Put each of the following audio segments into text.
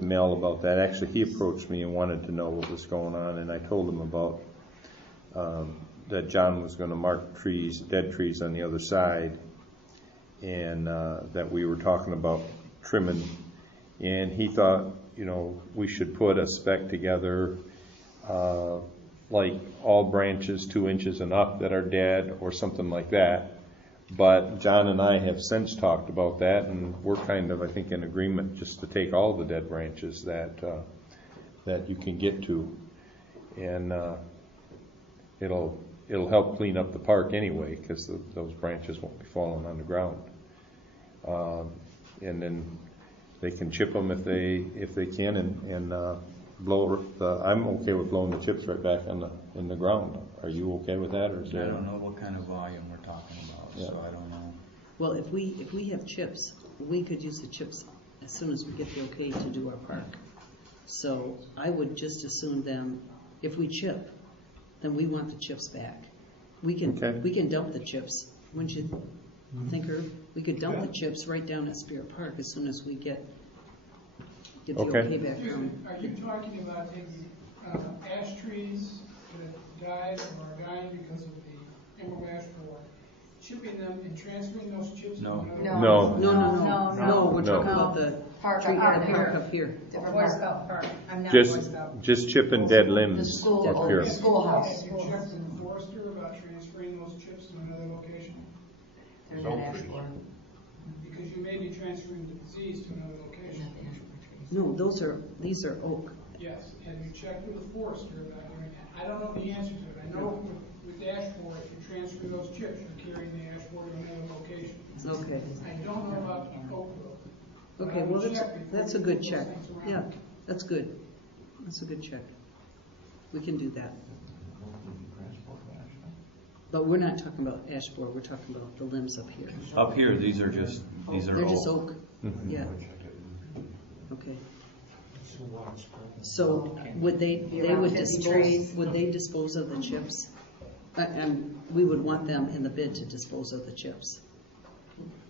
Mel about that. Actually, he approached me and wanted to know what was going on, and I told him about that John was going to mark trees, dead trees on the other side, and that we were talking about trimming. And he thought, you know, we should put a spec together, like all branches 2 inches and up that are dead or something like that. But John and I have since talked about that, and we're kind of, I think, in agreement just to take all the dead branches that that you can get to, and it'll help clean up the park anyway, because those branches won't be falling on the ground. And then they can chip them if they can, and blow. I'm okay with blowing the chips right back in the ground. Are you okay with that, or is that? I don't know what kind of volume we're talking about, yeah. So I don't know. Well, if we have chips, we could use the chips as soon as we get the okay to do our park. So I would just assume them, if we chip, then we want the chips back. We can dump the chips. Wouldn't you think, Herb? We could dump the chips right down at Spirit Park as soon as we get the okay back from. Are you talking about taking ash trees that died or are dying because of the emerald ash borer, chipping them and transferring those chips? No. No. We're talking about the park up here. Boyscout Park. I'm not Boyscout. Just chipping dead limbs. The schoolhouse. Have you checked with the forester about transferring those chips to another location? There's an ash borer. Because you may be transferring the disease to another location. No, these are oak. Yes. Have you checked with the forester about doing that? I don't know the answer to it. I know with the ash borer, if you transfer those chips, you're carrying the ash borer to another location. Okay. I don't know about oak growth. Okay, well, that's a good check. Yeah, that's good. That's a good check. We can do that. But we're not talking about ash borer. We're talking about the limbs up here. Up here, these are They're oak. just oak. Yeah. Okay. So would they dispose of the chips? And we would want them in the bid to dispose of the chips.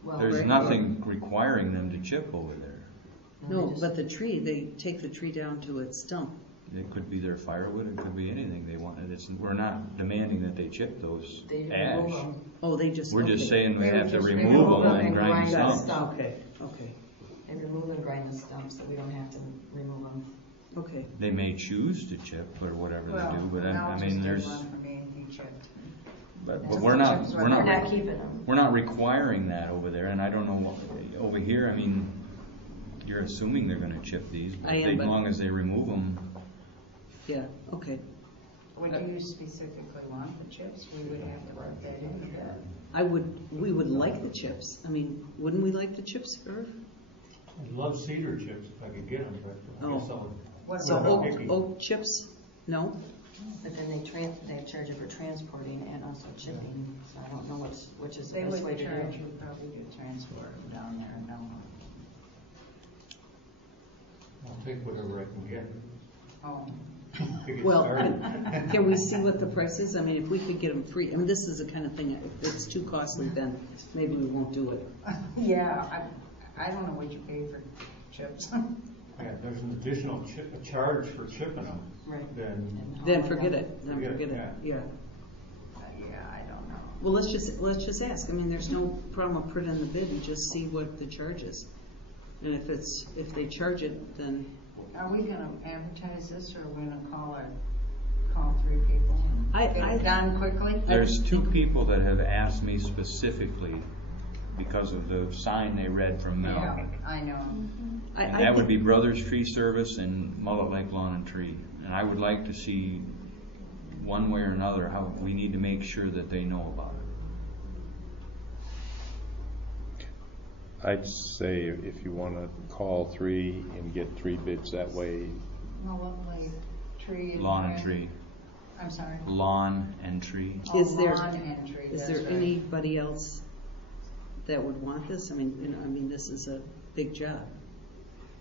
Well, there's nothing requiring them to chip over there. No, but the tree, they take the tree down to its stump. It could be their firewood. It could be anything they want. We're not demanding that they chip those ash. Oh, they just. We're just saying we have to remove them and grind the stumps. Okay. And remove and grind the stumps, so we don't have to remove them. Okay. They may choose to chip or whatever they do, but I mean, there's. But we're not keeping them. We're not requiring that over there, and I don't know over here. I mean, you're assuming they're going to chip these, but as long as they remove them. Yeah. Okay. Would you specifically want the chips? We would have to work that into that. We would like the chips. I mean, wouldn't we like the chips, Irv? I'd love cedar chips if I could get them, but I guess so oak chips? No. But then they charge you for transporting and also chipping. So I don't know which is the they best way to do it. They would charge you probably to transport them down there. No. I'll take whatever I can get. Oh. Well, can we see what the price is? I mean, if we could get them free. I mean, this is the kind of thing, if it's too costly, then maybe we won't do it. Yeah, I don't know what you pay for chips. Yeah, there's an additional charge for chipping them. Right. Then forget it. Then forget it. Yeah. Yeah, I don't know. Well, let's just ask. I mean, there's no problem with putting in the bid and just see what the charge is. And if they charge it, then. Are we going to advertise this, or are we going to call 3 people and get it done quickly? There's 2 people that have asked me specifically because of the sign they read from Mel. Yeah, I know. And that would be Brothers Tree Service and Mullet Lake Lawn and Tree. And I would like to see one way or another how we need to make sure that they know about it. I'd say if you want to call 3 and get 3 bids that way. Mullet Lake Tree. Lawn and Tree. I'm sorry. Lawn and Tree. Is there right. anybody else that would want this? I mean, this is a big job.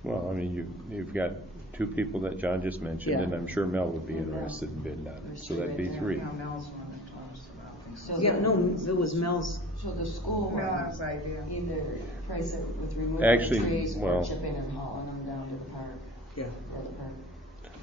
Well, I mean, you've got 2 people that John just mentioned, Yeah. and I'm sure Mel would be interested in bidding on it. So that'd be 3. No, Mel's one that told us about this. So Yeah, no, it was Mel's. So the school Mel's idea. either price it with removing Actually, trees well, or chipping and hauling them down to the park. Yeah.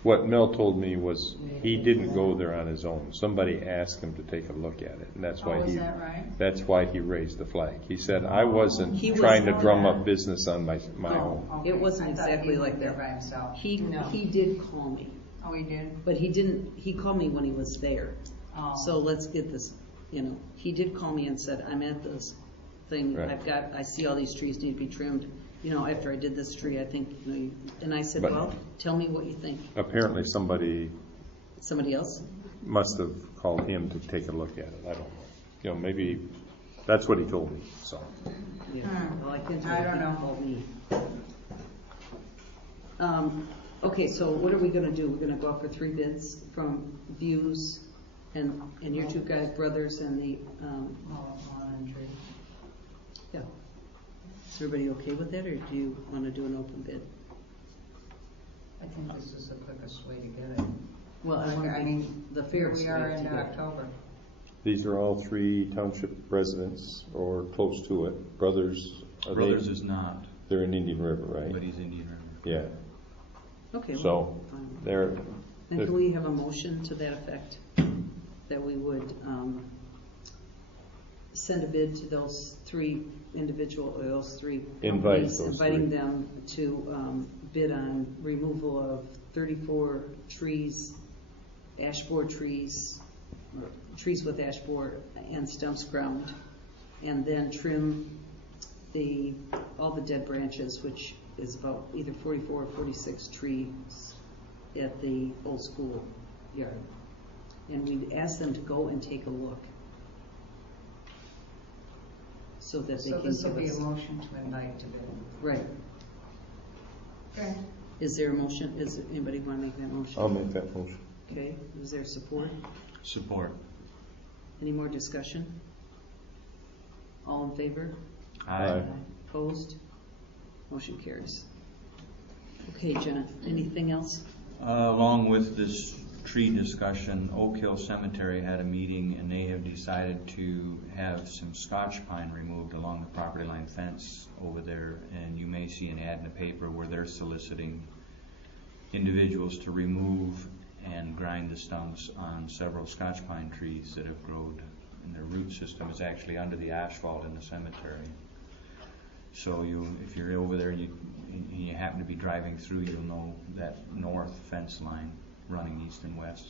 What Mel told me was he didn't go there on his own. Somebody asked him to take a look at it, and that's why Oh, is that right? that's why he raised the flag. He said, I wasn't He was- trying to drum up business on my No. own. It wasn't I thought exactly he like went there that. by himself. He did call me, Oh, he did? but he called me when he was there. Oh. So let's get this, he did call me and said, I'm at this thing, Right. I see all these trees need to be trimmed. After I did this tree, I think, and I said, But- well, tell me what you think. Apparently somebody Somebody else? must have called him to take a look at it. I don't know. Maybe that's what he told me, so. Yeah. Well, I can't I don't know. Called me. Okay, so what are we gonna do? We're gonna go out for 3 bids from Views and your 2 guys, brothers, and the, Lawn and tree. yeah. Is everybody okay with that, or do you wanna do an open bid? I think this is the quickest way to get it. Well, I mean, the here fairest we way are to in get it. October. These are all 3 township residents or close to it. Brothers, are Brothers they? is not, They're in Indian River, right? but he's Indian River. Yeah. Okay. So well, fine. they're. And can we have a motion to that effect, that we would send a bid to those 3 those 3 Invite companies, those inviting 3. them to bid on removal of 34 trees, ash borer trees, or trees with ash borer and stumps ground, and then trim all the dead branches, which is about either 44 or 46 trees at the old school yard. And we'd ask them to go and take a look so that they So can this will give be a us. motion to invite to bid. Right. Okay. Is there a motion? Is anybody want to make that motion? I'll make that motion. Okay. Is there support? Support. Any more discussion? All in favor? Aye. Opposed? Motion carries. Okay, Jenna, anything else? Along with this tree discussion, Oak Hill Cemetery had a meeting and they have decided to have some Scotch pine removed along the property line fence over there, and you may see an ad in the paper where they're soliciting individuals to remove and grind the stumps on several Scotch pine trees that have grown, and their root system is actually under the asphalt in the cemetery. So if you're over there and you happen to be driving through, you'll know that north fence line running east and west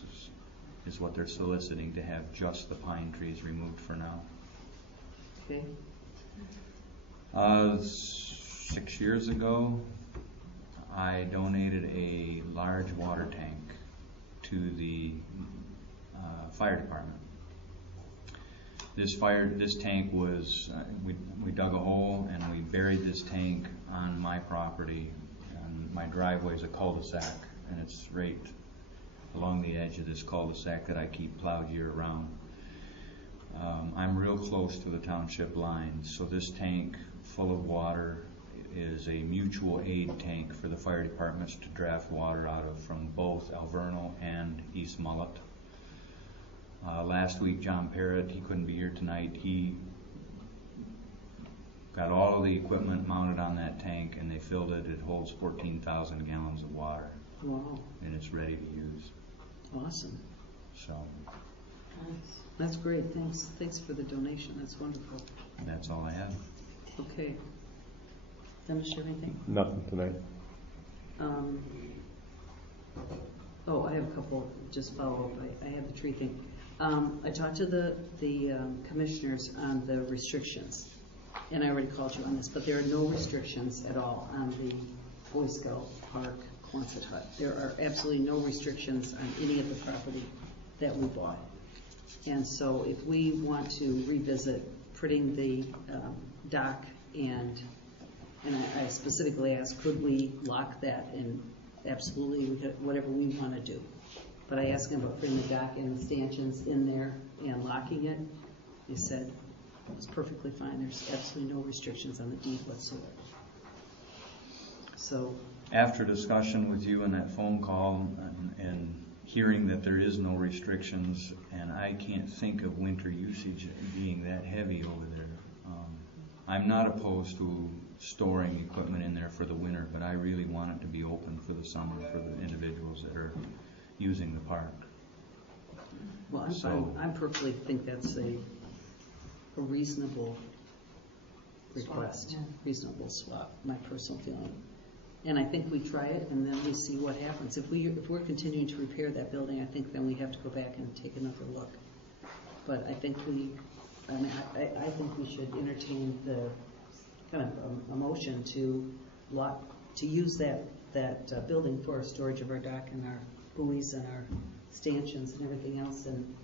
is what they're soliciting, to have just the pine trees removed for now. Okay. 6 years ago, I donated a large water tank to the fire department. This tank was, we dug a hole and we buried this tank on my property, and my driveway is a cul-de-sac, and it's right along the edge of this cul-de-sac that I keep plowed year round. I'm real close to the township line, so this tank full of water is a mutual aid tank for the fire departments to draft water out of from both Alverno and East Mullet. Last week, John Parrott, he couldn't be here tonight, he got all of the equipment mounted on that tank and they filled it. It holds 14,000 gallons of water, Wow. and it's ready to use. Awesome. So That's great. Thanks for the donation. That's wonderful. that's all I have. Okay. Dennis, you have anything? Nothing tonight. I have a couple, just follow up. I have the tree thing. I talked to the commissioners on the restrictions, and I already called you on this, but there are no restrictions at all on the Boyscout Park Quonset Hut. There are absolutely no restrictions on any of the property that we bought. And so if we want to revisit putting the dock and I specifically asked, could we lock that? And absolutely, whatever we want to do. But I asked him about putting the dock and stanchions in there and locking it. He said it's perfectly fine. There's absolutely no restrictions on the deed whatsoever. So After discussion with you and that phone call and hearing that there is no restrictions, and I can't think of winter usage being that heavy over there, I'm not opposed to storing equipment in there for the winter, but I really want it to be open for the summer for the individuals that are using the park. Well, I perfectly think that's a reasonable request, Swap, yeah. reasonable swap, my personal feeling. And I think we try it and then we see what happens. If we're continuing to repair that building, I think then we have to go back and take another look. But I think I think we should entertain the kind of a motion to use that building for storage of our dock and our buoys and our stanchions and everything else, and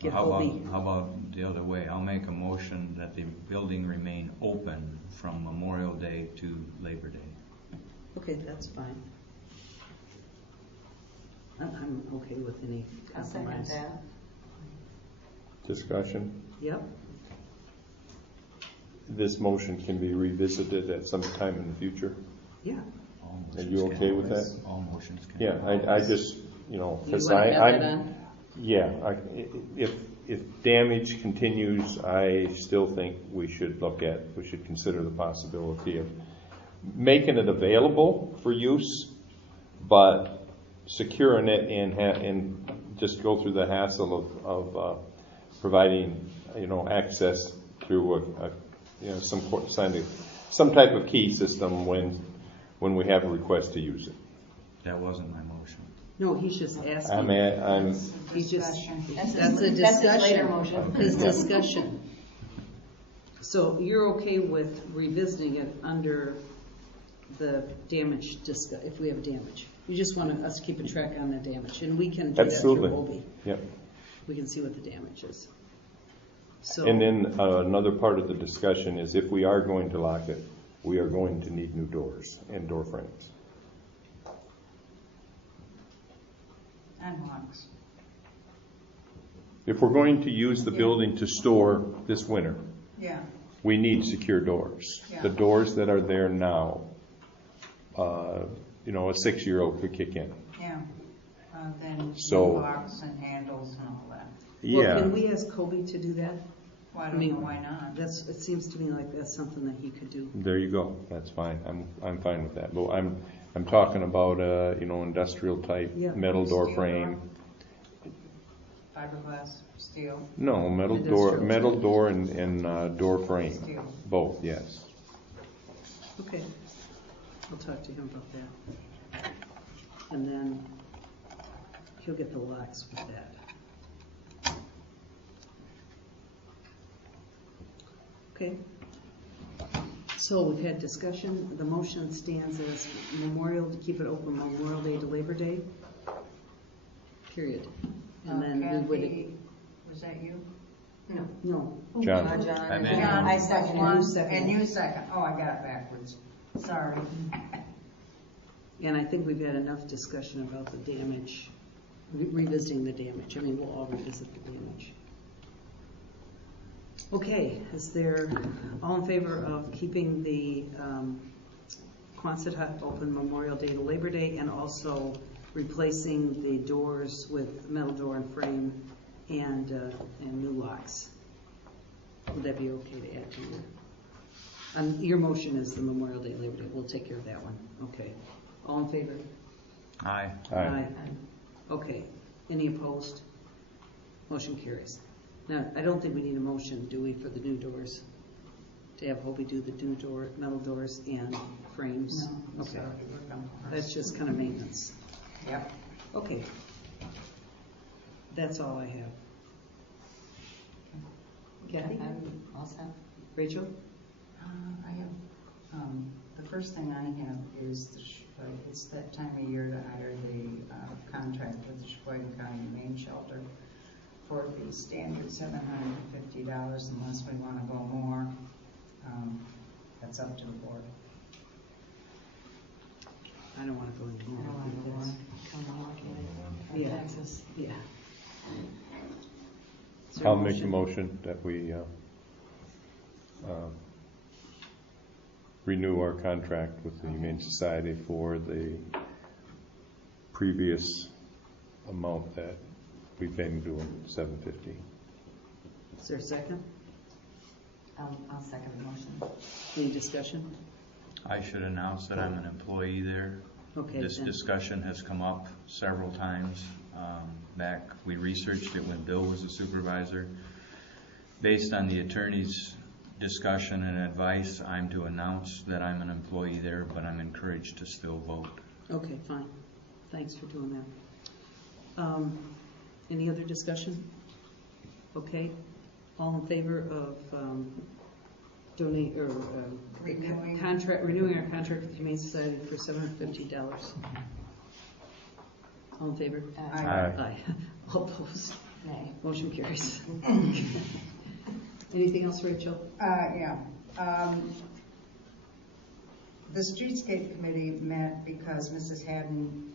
get How Hobie. about the other way? I'll make a motion that the building remain open from Memorial Day to Labor Day. Okay, that's fine. I'm okay with any I'll second compromise. that. Discussion. Yep. This motion can be revisited at some time in the future. Yeah. All Are motions you can okay with always- that? All motions can. Yeah, I just, you know, You because want to add that on? yeah, if damage continues, I still think we should consider the possibility of making it available for use, but securing it and just go through the hassle of providing, you know, access through some type of key system when we have a request to use it. That wasn't my motion. No, he's just asking. I'm He's just, Discussion. that's a That's his later discussion. motion. His discussion. So you're okay with revisiting it under the damage if we have damage? You just want us to keep a track on the damage, and we can do Absolutely. that through Hobie. Yep. We can see what the damage is. So, And then another part of the discussion is if we are going to lock it, we are going to need new doors and door frames. And locks. If we're going to use the building to store this winter, Yeah, we need secure doors. Yeah. The doors that are there now, you know, a 6-year-old could kick in. yeah. Then So- locks and handles and all that. well, can Yeah, we ask Hobie to do that? Well, I I don't mean, know why not. It seems to me like that's something that he could do. there you go. That's fine. I'm fine with that. But I'm talking about you know, industrial type Yeah. metal door Steel frame. Fiberglass, steel, No, metal Industrial. door and door frame. steel. Both, yes. Okay. I'll talk to him about that. And then he'll get the locks with that. Okay. So we've had discussion. The motion stands as to keep it open Memorial Day to Labor Day. Period. And then we would, Kathy, was that you? no, John. John. I mean- John, I second And you it. second. And you second. Oh, I got it backwards. Sorry. and I think we've had enough discussion about the damage, revisiting the damage. I mean, we'll all revisit the damage. Okay, is there, all in favor of keeping the Quonset Hut open Memorial Day to Labor Day and also replacing the doors with metal door and frame and new locks? Would that be okay to add to your motion is the Memorial Day, Labor Day. We'll take care of that one. Okay. All in favor? Aye. Aye. Okay. Any opposed? Motion carries. Now, I don't think we need a motion, do we, for the new doors? To have Hobie do the new metal doors and frames? No, Okay. sorry, we're done. That's just kind of maintenance. Yep. Okay. That's all I have. Kathy? I'm all set. Rachel? I have, the first thing I have is, it's that time of year to hire the contract with the Cheboygan County Humane Shelter for the standard $750 unless we want to go more. That's up to the board. I don't want to go I anymore. don't want to go on. Come on, okay. Yeah. Texas. Yeah. Is there a I'll make the motion that we renew our contract with the Humane Society for the previous amount that we've been doing, $750. Is there a second? I'll second the motion. Any discussion? I should announce that I'm an employee there. Okay. This then. discussion has come up several times. Back, we researched it when Bill was a supervisor. Based on the attorney's discussion and advice, I'm to announce that I'm an employee there, but I'm encouraged to still vote. Okay, fine. Thanks for doing that. Any other discussion? Okay. All in favor of renewing our contract with the Humane Society for $750? All in favor? Aye. Aye. All opposed? Nay. Motion carries. Anything else, Rachel? Yeah. The Streetscape Committee met because Mrs. Haddon,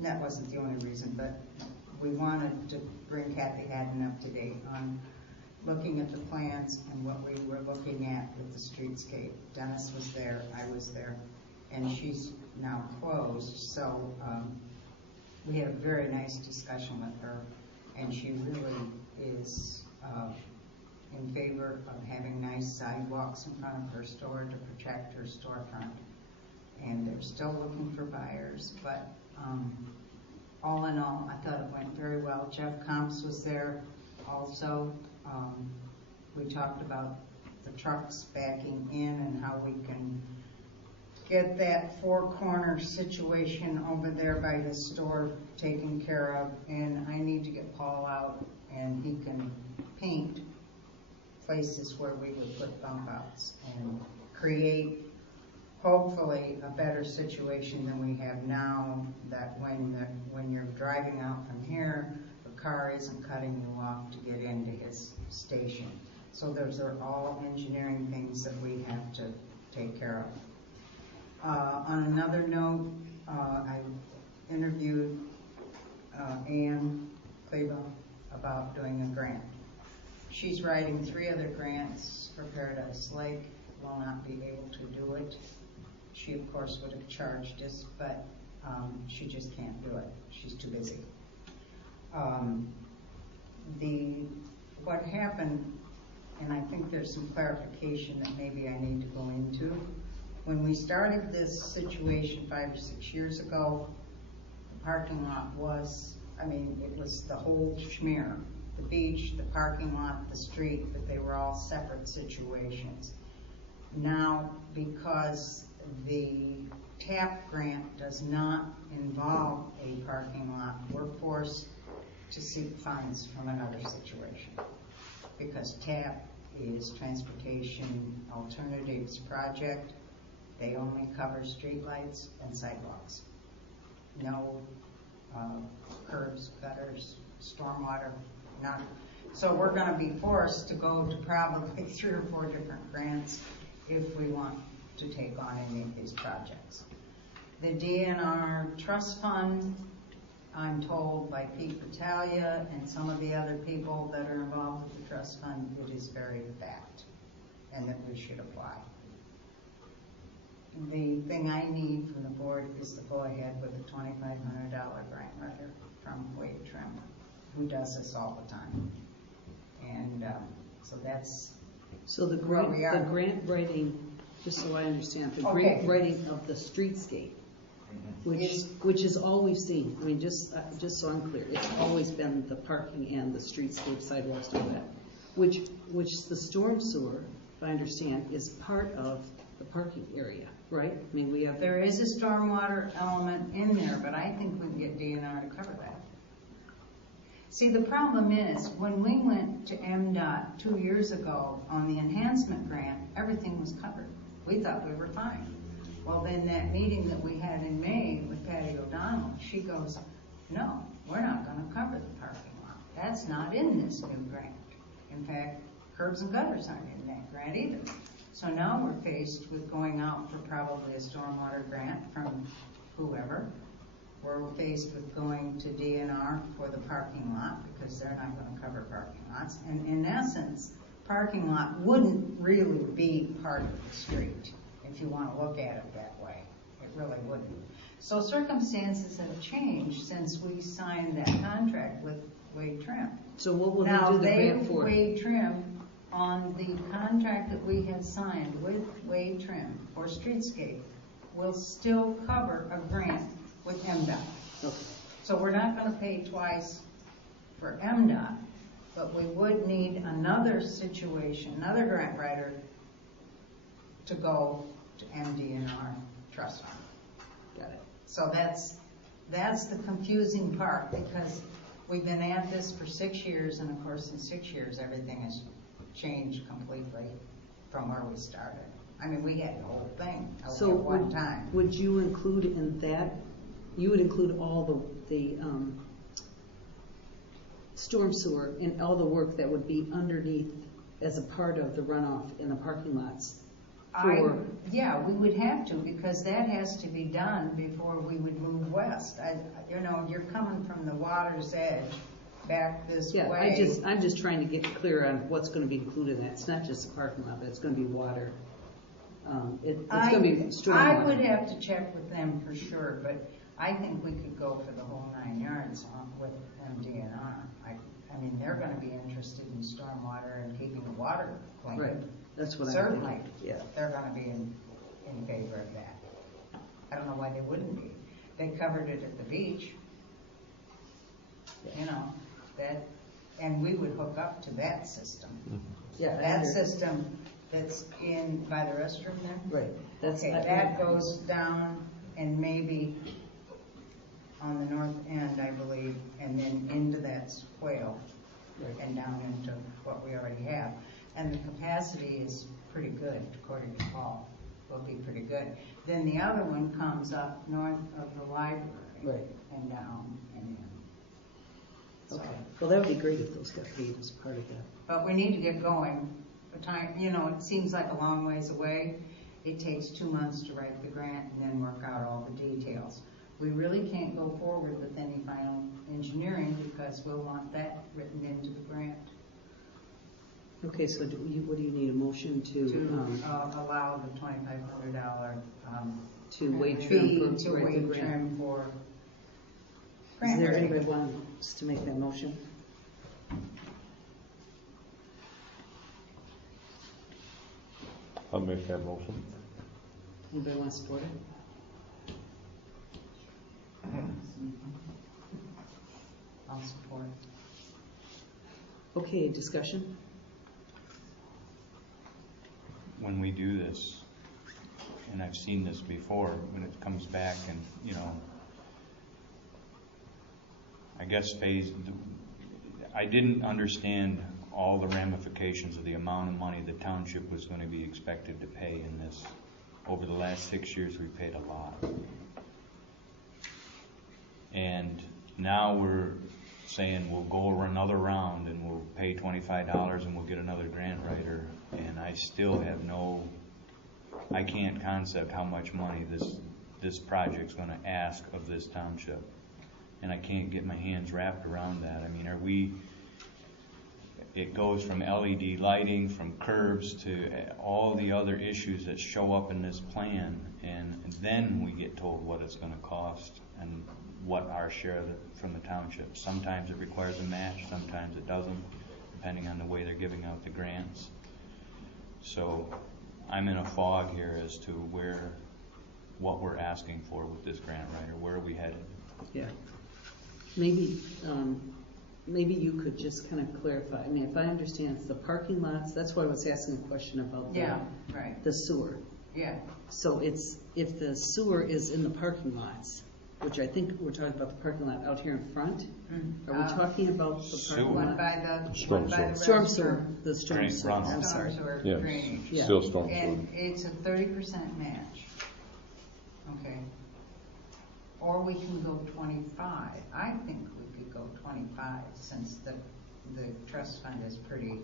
that wasn't the only reason, but we wanted to bring Kathy Haddon up to date on looking at the plans and what we were looking at with the Streetscape. Dennis was there, I was there, and she's now closed, so we had a very nice discussion with her, and she really is in favor of having nice sidewalks in front of her store to protect her storefront. And they're still looking for buyers, but all in all, I thought it went very well. Jeff Comps was there also. We talked about the trucks backing in and how we can get that four-corner situation over there by the store taken care of. And I need to get Paul out, and he can paint places where we would put bump outs and create, hopefully, a better situation than we have now, that when you're driving out from here, the car isn't cutting you off to get into his station. So those are all engineering things that we have to take care of. On another note, I interviewed Ann Cleva about doing a grant. She's writing 3 other grants for Paradise Lake, will not be able to do it. She, of course, would have charged us, but she just can't do it. She's too busy. What happened, and I think there's some clarification that maybe I need to go into. When we started this situation 5 or 6 years ago, the parking lot was, it was the whole schmear. The beach, the parking lot, the street, but they were all separate situations. Now, because the TAP grant does not involve a parking lot, we're forced to seek funds from another situation. Because TAP is Transportation Alternatives Project, they only cover streetlights and sidewalks. No curbs, gutters, stormwater, none. So we're going to be forced to go to probably 3 or 4 different grants if we want to take on any of these projects. The DNR Trust Fund, I'm told by Pete Battaglia and some of the other people that are involved with the Trust Fund, it is very fat and that we should apply. The thing I need from the board is to go ahead with a $2,500 grant writer from Wade Trim, who does this all the time. And so that's So the grant writing, just so I understand, the grant writing of the streetscape, which is all we've seen. Just so I'm clear, it's always been the parking and the streetscape, sidewalks, all that. Which the storm sewer, if I understand, is part of the parking area, right? We have. There is a stormwater element in there, but I think we can get DNR to cover that. See, the problem is, when we went to MDOT 2 years ago on the enhancement grant, everything was covered. We thought we were fine. Well, then that meeting that we had in May with Patty O'Donnell, she goes, no, we're not going to cover the parking lot. That's not in this new grant. In fact, curbs and gutters aren't in that grant either. So now we're faced with going out for probably a stormwater grant from whoever. We're faced with going to DNR for the parking lot because they're not going to cover parking lots. And in essence, parking lot wouldn't really be part of the street if you want to look at it that way. It really wouldn't. So circumstances have changed since we signed that contract with Wade Trim. So what will they do the grant for? Wade Trim on the contract that we had signed with Wade Trim for Streetscape will still cover a grant with MDOT. Okay. So we're not gonna pay twice for MDOT, but we would need another situation, another grant writer to go to MDNR trust fund. Got it. So that's the confusing part, because we've been at this for 6 years, and of course in 6 years everything has changed completely from where we started. I mean, we had the whole thing at So one time. would you include in that, you would include all the storm sewer and all the work that would be underneath as a part of the runoff in the parking lots? Yeah, we would have to, because that has to be done before we would move west. You're coming from the water's edge back this Yeah, way. I'm just trying to get clear on what's going to be included in that. It's not just the parking lot, but it's going to be water. It's going to be storm I water. would have to check with them for sure, but I think we could go for the whole 9 yards with MDNR. I mean, they're going to be interested in stormwater and keeping the water clean. Right, that's what I'm Certainly, thinking. Yeah. they're going to be in favor of that. I don't know why they wouldn't be. They covered it at the beach. And we would hook up to that system. Yeah, That system that's in by the restroom there. Right. That goes down and maybe on the north end, I believe, and then into that swale and down into what we already have. And the capacity is pretty good, according to Paul. Will be pretty good. Then the other one comes up north of the library and down and in. Okay. Well, that would be great if those got paid as part of that. But we need to get going. It seems like a long ways away. It takes 2 months to write the grant and then work out all the details. We really can't go forward with any final engineering because we'll want that written into the grant. Okay, so what do you need, a motion to Allow the $2,500 to wait fee trim to for wait the grant? trim for Is grant there writing. anybody wants to make that motion? I'll make that motion. Anybody want to support it? I'll support. Okay, discussion? When we do this, and I've seen this before, when it comes back and, I guess I didn't understand all the ramifications of the amount of money the township was going to be expected to pay in this. Over the last 6 years, we paid a lot. And now we're saying we'll go another round and we'll pay $25 and we'll get another grant writer. And I still have I can't concept how much money this project's going to ask of this township. And I can't get my hands wrapped around that. I mean, it goes from LED lighting, from curbs to all the other issues that show up in this plan, and then we get told what it's going to cost and what our share from the township. Sometimes it requires a match, sometimes it doesn't, depending on the way they're giving out the grants. So I'm in a fog here as to what we're asking for with this grant writer. Where are we headed? Yeah. Maybe you could just kind of clarify. I mean, if I understand, it's the parking lots. That's why I was asking a question about the sewer. Yeah. So if the sewer is in the parking lots, which I think we're talking about the parking lot out here in front. Are we talking about the parking One lot? by the Storm sewer. Storm sewer. The storm Drain sewer. runoff. I'm sorry. Storm sewer Yeah. drainage. Yeah. Still storm sewer. And it's a 30% match. Okay. Or we can go 25. I think we could go 25 since the trust fund is pretty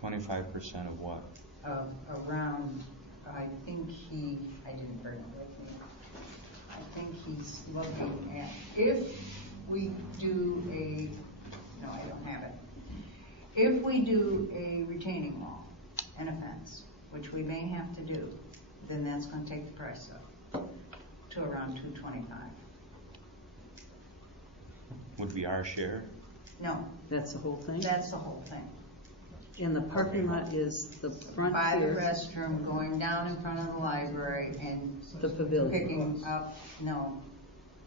25% of what? around. I didn't bring it with me. I think he's looking at, if we do no, I don't have it. If we do a retaining wall and a fence, which we may have to do, then that's going to take the price up to around $225. Would be our share? No, That's the whole thing? that's the whole thing. And the parking lot is the front by the here, restroom, going down in front of the library and the pavilion. picking up, no.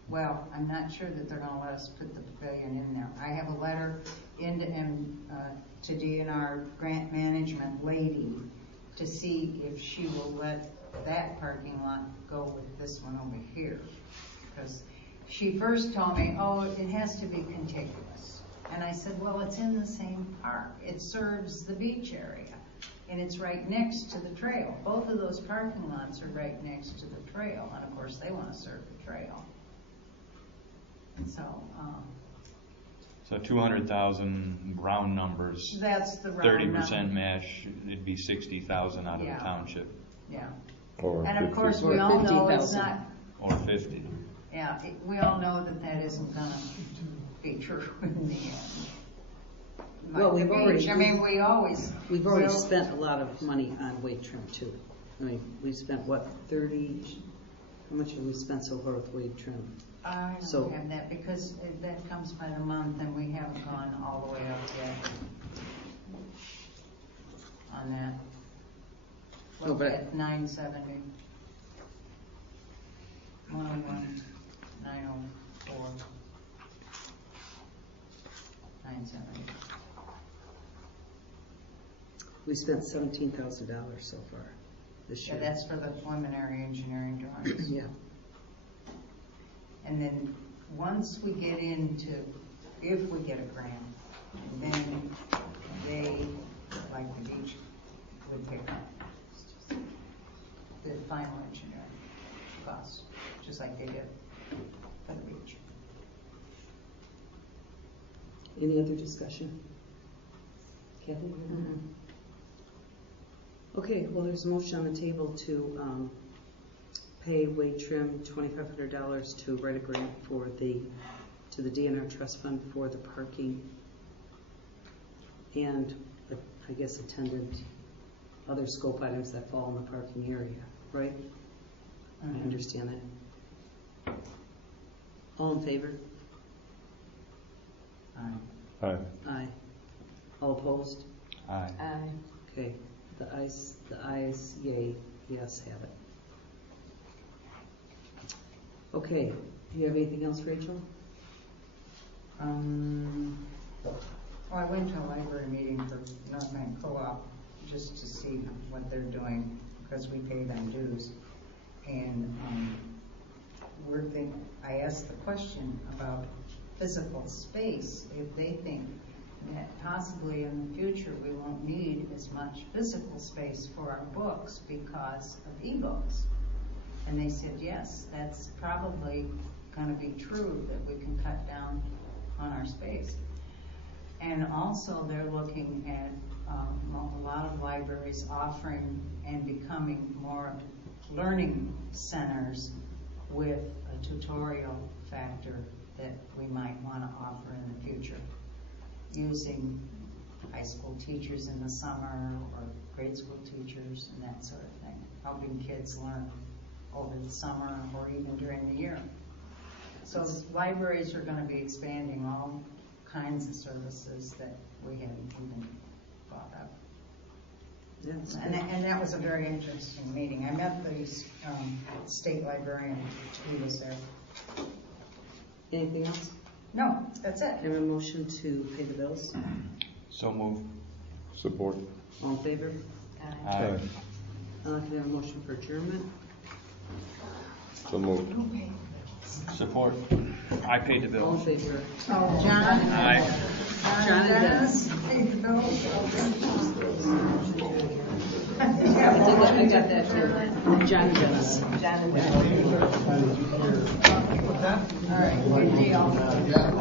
Well, I'm not sure that they're gonna let us put the pavilion in there. I have a letter into, to DNR grant management lady to see if she will let that parking lot go with this one over here. Because she first told me, oh, it has to be contiguous. And I said, well, it's in the same park. It serves the beach area. And it's right next to the trail. Both of those parking lots are right next to the trail. And of course, they want to serve the trail. And so, So 200,000 round numbers. that's the round 30% number. match, it'd be 60,000 out of Yeah. the township, Yeah. Or And of 50. course, Or we all know it's 50,000. not, or 50. yeah, we all know that that isn't gonna be true in the end. Well, Like the we've already- beach, I mean, we always. We've already we'll- spent a lot of money on weight trim too. I mean, we spent what, 30, how much have we spent so far with weight trim? I So- don't have that because that comes by the month and we haven't gone all the way up yet on that. Oh, Look but- at 970. 101, 904, 970. We spent $17,000 so far this Yeah, year. that's for the preliminary engineering drawings. Yeah. And then, once we get into, if we get a grant, then they, like the beach, would pick up the final engineering costs, just like they did for the beach. Any other discussion? Kathy? Okay, well, there's a motion on the table to pay Wade Trim $2,500 to write a grant for to the DNR Trust Fund for the parking and, I guess, attendant, other scope items that fall in the parking area, right? I understand that. All in favor? Aye. Aye. All opposed? Aye. Okay, the ayes, yay, yes, have it. Okay, do you have anything else, Rachel? Well, I went to a library meeting for North Main Co-op just to see what they're doing because we pay them dues. And I asked the question about physical space, if they think that possibly in the future we won't need as much physical space for our books because of ebooks. And they said, yes, that's probably going to be true, that we can cut down on our space. And also they're looking at a lot of libraries offering and becoming more learning centers with a tutorial factor that we might want to offer in the future, using high school teachers in the summer or grade school teachers and that sort of thing, helping kids learn over the summer or even during the year. So libraries are going to be expanding all kinds of services that we hadn't even thought of. Yes. And that was a very interesting meeting. I met the state librarian, he was there. Anything else? No, that's it. Have a motion to pay the bills? So move. Support. All in favor? Aye. Can I have a motion for adjournment? So moved. Support. I paid the All in bills. favor? Oh, John? Aye. John and Dennis paid the bills. I got that too. John and Dennis. All right, good deal.